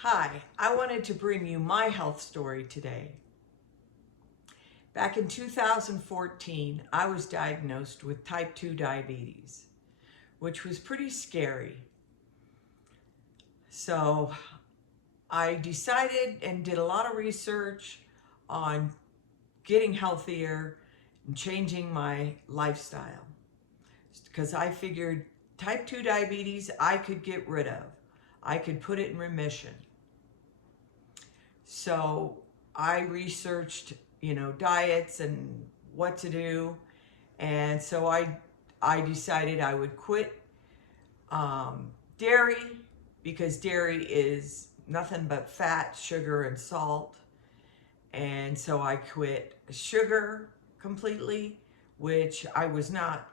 Hi, I wanted to bring you my health story today. Back in 2014, I was diagnosed with type 2 diabetes, which was pretty scary. So I decided and did a lot of research on getting healthier and changing my lifestyle because I figured type 2 diabetes I could get rid of. I could put it in remission. So I researched, diets and what to do. And so I decided I would quit dairy because dairy is nothing but fat, sugar, and salt. And so I quit sugar completely, which I was not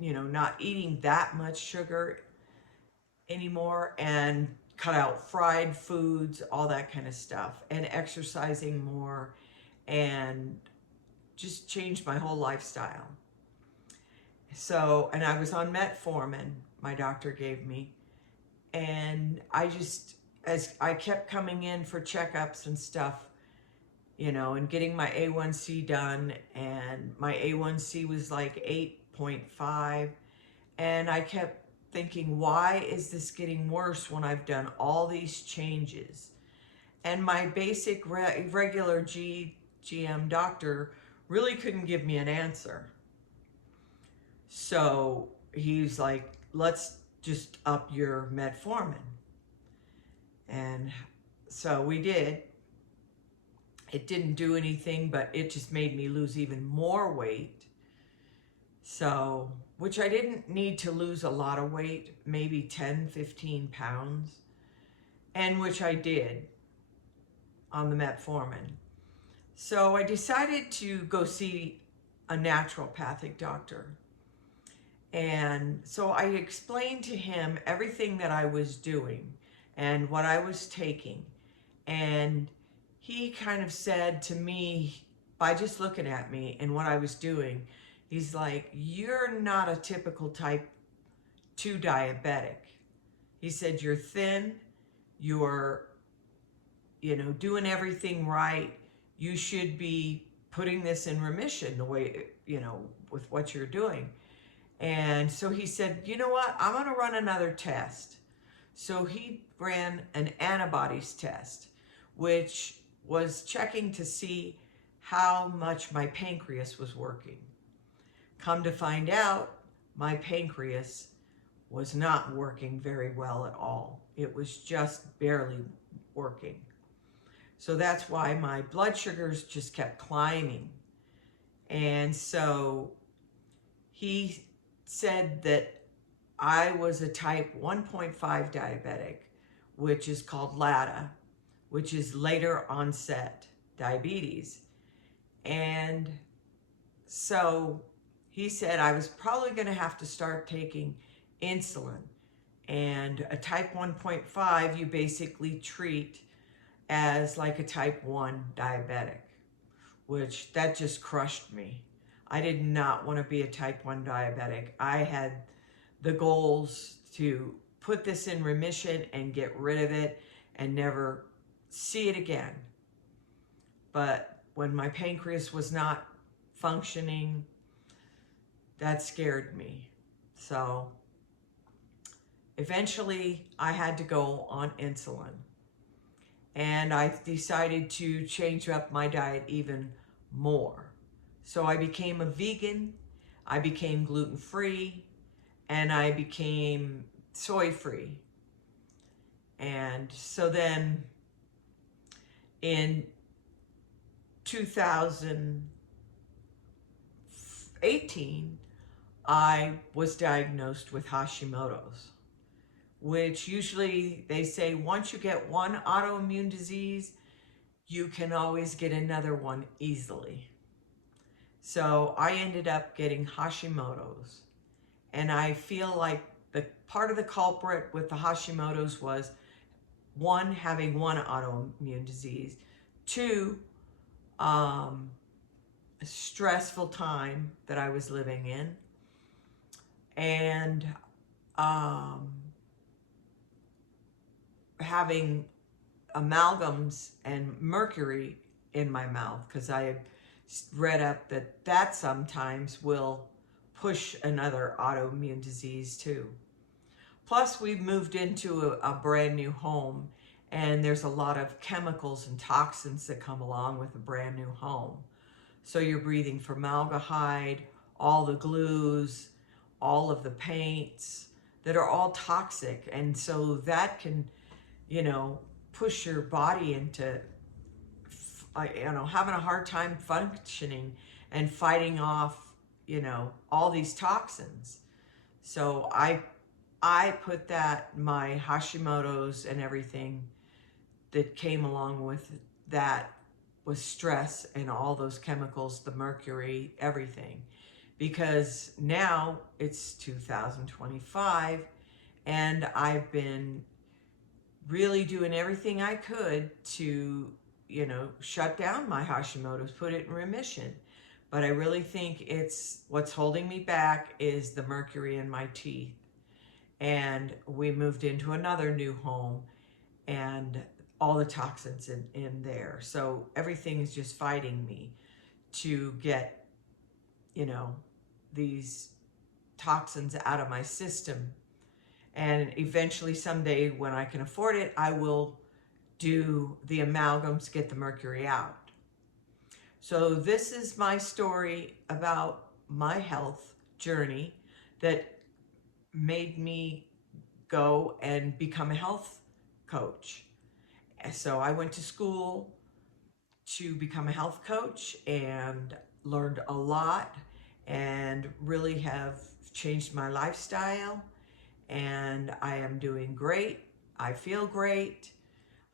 eating that much sugar anymore, and cut out fried foods, all that kind of stuff, and exercising more, and just changed my whole lifestyle. So, and I was on metformin, my doctor gave me, and as I kept coming in for checkups and stuff, and getting my A1C done, and my A1C was like 8.5, and I kept thinking, why is this getting worse when I've done all these changes? And my basic regular GM doctor really couldn't give me an answer. So he's like, let's just up your metformin. And so we did. It didn't do anything, but it just made me lose even more weight. So, which I didn't need to lose a lot of weight, maybe 10, 15 pounds, and which I did on the metformin. So I decided to go see a naturopathic doctor. And so I explained to him everything that I was doing and what I was taking. And he kind of said to me, by just looking at me and what I was doing, he's like, you're not a typical type 2 diabetic. He said, you're thin, you're, doing everything right. You should be putting this in remission the way, with what you're doing. And so he said, you know what? I'm going to run another test. So he ran an antibodies test, which was checking to see how much my pancreas was working. Come to find out, my pancreas was not working very well at all. It was just barely working. So that's why my blood sugars just kept climbing. And so he said that I was a type 1.5 diabetic, which is called LADA, which is later onset diabetes. And so he said I was probably going to have to start taking insulin. And a type 1.5, you basically treat as like a type 1 diabetic, which that just crushed me. I did not want to be a type 1 diabetic. I had the goals to put this in remission and get rid of it and never see it again. But when my pancreas was not functioning, that scared me. So eventually I had to go on insulin. And I decided to change up my diet even more. So I became a vegan, I became gluten-free, and I became soy-free. And so then in 2018, I was diagnosed with Hashimoto's, which usually they say once you get one autoimmune disease, you can always get another one easily. So I ended up getting Hashimoto's. And I feel like the part of the culprit with the Hashimoto's was, one, having one autoimmune disease, two, a stressful time that I was living in, and having amalgams and mercury in my mouth, because I had read up that that sometimes will push another autoimmune disease too. Plus, we've moved into a brand new home, and there's a lot of chemicals and toxins that come along with a brand new home. So you're breathing formaldehyde, all the glues, all of the paints that are all toxic. And so that can, you know, push your body into, you know, having a hard time functioning and fighting off, you know, all these toxins. So I put that, my Hashimoto's and everything that came along with that was stress and all those chemicals, the mercury, everything. Because now it's 2025 and I've been really doing everything I could to, you know, shut down my Hashimoto's, put it in remission. But I really think it's what's holding me back is the mercury in my teeth. And we moved into another new home and all the toxins in there. So everything is just fighting me to get, you know, these toxins out of my system. And eventually someday when I can afford it, I will do the amalgams, get the mercury out. So this is my story about my health journey that made me go and become a health coach. So I went to school to become a health coach and learned a lot and really have changed my lifestyle, and I am doing great. I feel great.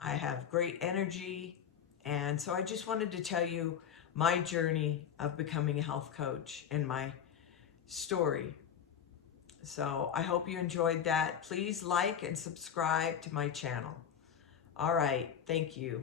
I have great energy. And so I just wanted to tell you my journey of becoming a health coach and my story. So I hope you enjoyed that. Please like and subscribe to my channel. All right. Thank you.